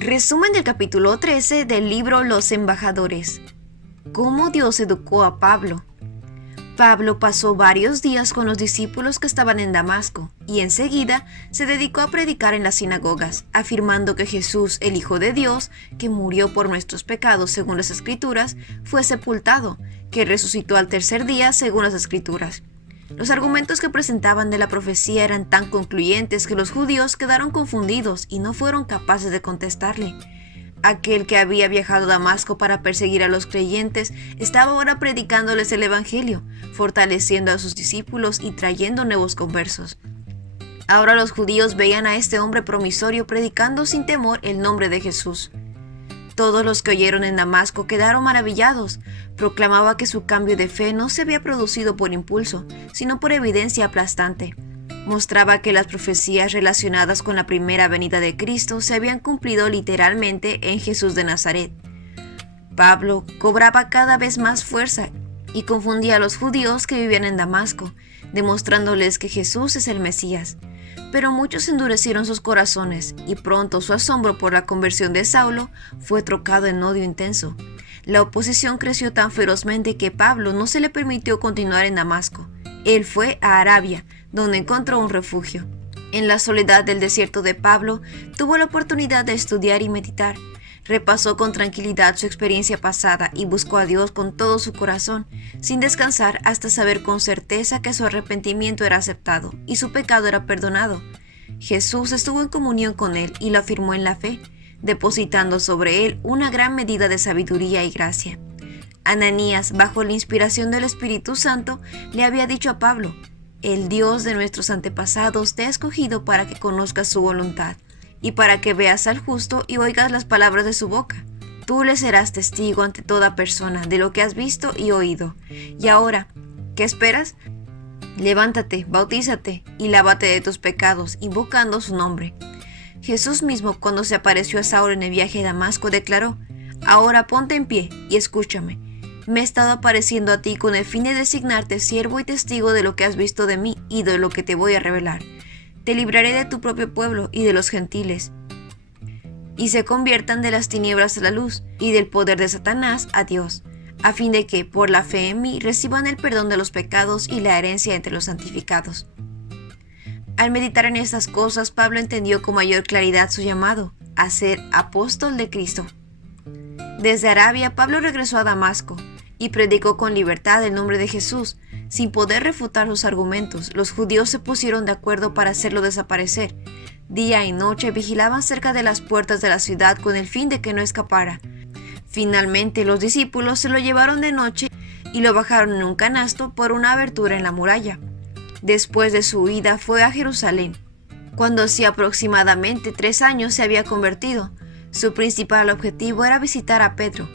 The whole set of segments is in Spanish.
Resumen del capítulo 13 del libro Los Embajadores. ¿Cómo Dios educó a Pablo? Pablo pasó varios días con los discípulos que estaban en Damasco y enseguida se dedicó a predicar en las sinagogas, afirmando que Jesús, el Hijo de Dios, que murió por nuestros pecados según las Escrituras, fue sepultado, que resucitó al tercer día según las Escrituras. Los argumentos que presentaban de la profecía eran tan concluyentes que los judíos quedaron confundidos y no fueron capaces de contestarle. Aquel que había viajado a Damasco para perseguir a los creyentes estaba ahora predicándoles el Evangelio, fortaleciendo a sus discípulos y trayendo nuevos conversos. Ahora los judíos veían a este hombre promisorio predicando sin temor el nombre de Jesús. Todos los que oyeron en Damasco quedaron maravillados. Proclamaba que su cambio de fe no se había producido por impulso, sino por evidencia aplastante. Mostraba que las profecías relacionadas con la primera venida de Cristo se habían cumplido literalmente en Jesús de Nazaret. Pablo cobraba cada vez más fuerza y confundía a los judíos que vivían en Damasco, demostrándoles que Jesús es el Mesías. Pero muchos endurecieron sus corazones y pronto su asombro por la conversión de Saulo fue trocado en odio intenso. La oposición creció tan ferozmente que Pablo no se le permitió continuar en Damasco. Él fue a Arabia, donde encontró un refugio. En la soledad del desierto de Pablo, tuvo la oportunidad de estudiar y meditar. Repasó con tranquilidad su experiencia pasada y buscó a Dios con todo su corazón, sin descansar hasta saber con certeza que su arrepentimiento era aceptado y su pecado era perdonado. Jesús estuvo en comunión con él y lo afirmó en la fe, depositando sobre él una gran medida de sabiduría y gracia. Ananías, bajo la inspiración del Espíritu Santo, le había dicho a Pablo: «El Dios de nuestros antepasados te ha escogido para que conozcas su voluntad y para que veas al justo y oigas las palabras de su boca. Tú le serás testigo ante toda persona de lo que has visto y oído. Y ahora, ¿qué esperas? Levántate, bautízate y lávate de tus pecados, invocando su nombre». Jesús mismo, cuando se apareció a Saulo en el viaje a Damasco, declaró: «Ahora ponte en pie y escúchame. Me he estado apareciendo a ti con el fin de designarte siervo y testigo de lo que has visto de mí y de lo que te voy a revelar. Te libraré de tu propio pueblo y de los gentiles, y se conviertan de las tinieblas a la luz y del poder de Satanás a Dios, a fin de que, por la fe en mí, reciban el perdón de los pecados y la herencia entre los santificados». Al meditar en estas cosas, Pablo entendió con mayor claridad su llamado a ser apóstol de Cristo. Desde Arabia, Pablo regresó a Damasco y predicó con libertad el nombre de Jesús. Sin poder refutar sus argumentos, los judíos se pusieron de acuerdo para hacerlo desaparecer. Día y noche vigilaban cerca de las puertas de la ciudad con el fin de que no escapara. Finalmente, los discípulos se lo llevaron de noche y lo bajaron en un canasto por una abertura en la muralla. Después de su huida fue a Jerusalén, cuando hacía aproximadamente 3 años se había convertido. Su principal objetivo era visitar a Pedro.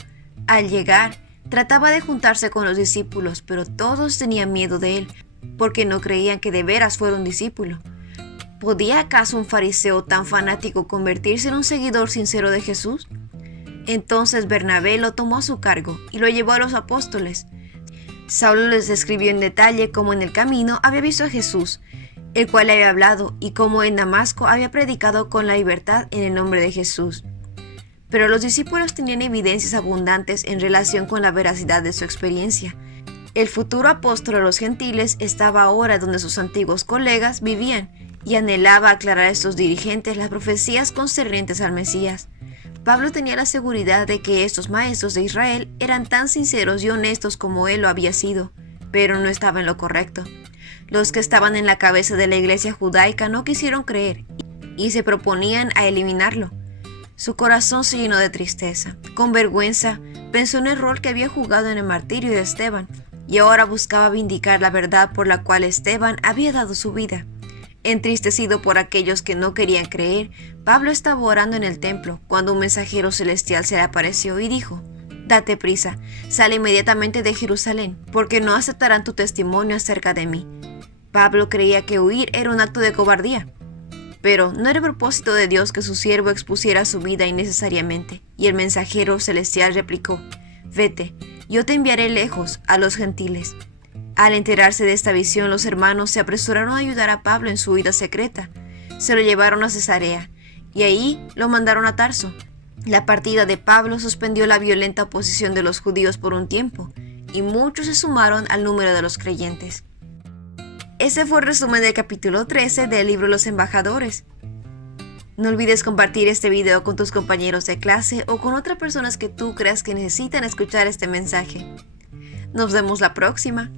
Al llegar, trataba de juntarse con los discípulos, pero todos tenían miedo de él, porque no creían que de veras fuera un discípulo. ¿Podía acaso un fariseo tan fanático convertirse en un seguidor sincero de Jesús? Entonces Bernabé lo tomó a su cargo y lo llevó a los apóstoles. Saulo les describió en detalle cómo en el camino había visto a Jesús, el cual le había hablado, y cómo en Damasco había predicado con la libertad en el nombre de Jesús. Pero los discípulos tenían evidencias abundantes en relación con la veracidad de su experiencia. El futuro apóstol a los gentiles estaba ahora donde sus antiguos colegas vivían y anhelaba aclarar a estos dirigentes las profecías concernientes al Mesías. Pablo tenía la seguridad de que estos maestros de Israel eran tan sinceros y honestos como él lo había sido, pero no estaba en lo correcto. Los que estaban en la cabeza de la iglesia judaica no quisieron creer y se proponían a eliminarlo. Su corazón se llenó de tristeza. Con vergüenza, pensó en el rol que había jugado en el martirio de Esteban y ahora buscaba vindicar la verdad por la cual Esteban había dado su vida. Entristecido por aquellos que no querían creer, Pablo estaba orando en el templo cuando un mensajero celestial se le apareció y dijo: «Date prisa, sale inmediatamente de Jerusalén, porque no aceptarán tu testimonio acerca de mí». Pablo creía que huir era un acto de cobardía, pero no era el propósito de Dios que su siervo expusiera su vida innecesariamente, y el mensajero celestial replicó: «Vete, yo te enviaré lejos a los gentiles». Al enterarse de esta visión, los hermanos se apresuraron a ayudar a Pablo en su huida secreta. Se lo llevaron a Cesarea y ahí lo mandaron a Tarso. La partida de Pablo suspendió la violenta oposición de los judíos por un tiempo, y muchos se sumaron al número de los creyentes. Ese fue el resumen del capítulo 13 del libro Los Embajadores. No olvides compartir este video con tus compañeros de clase o con otras personas que tú creas que necesitan escuchar este mensaje. Nos vemos la próxima.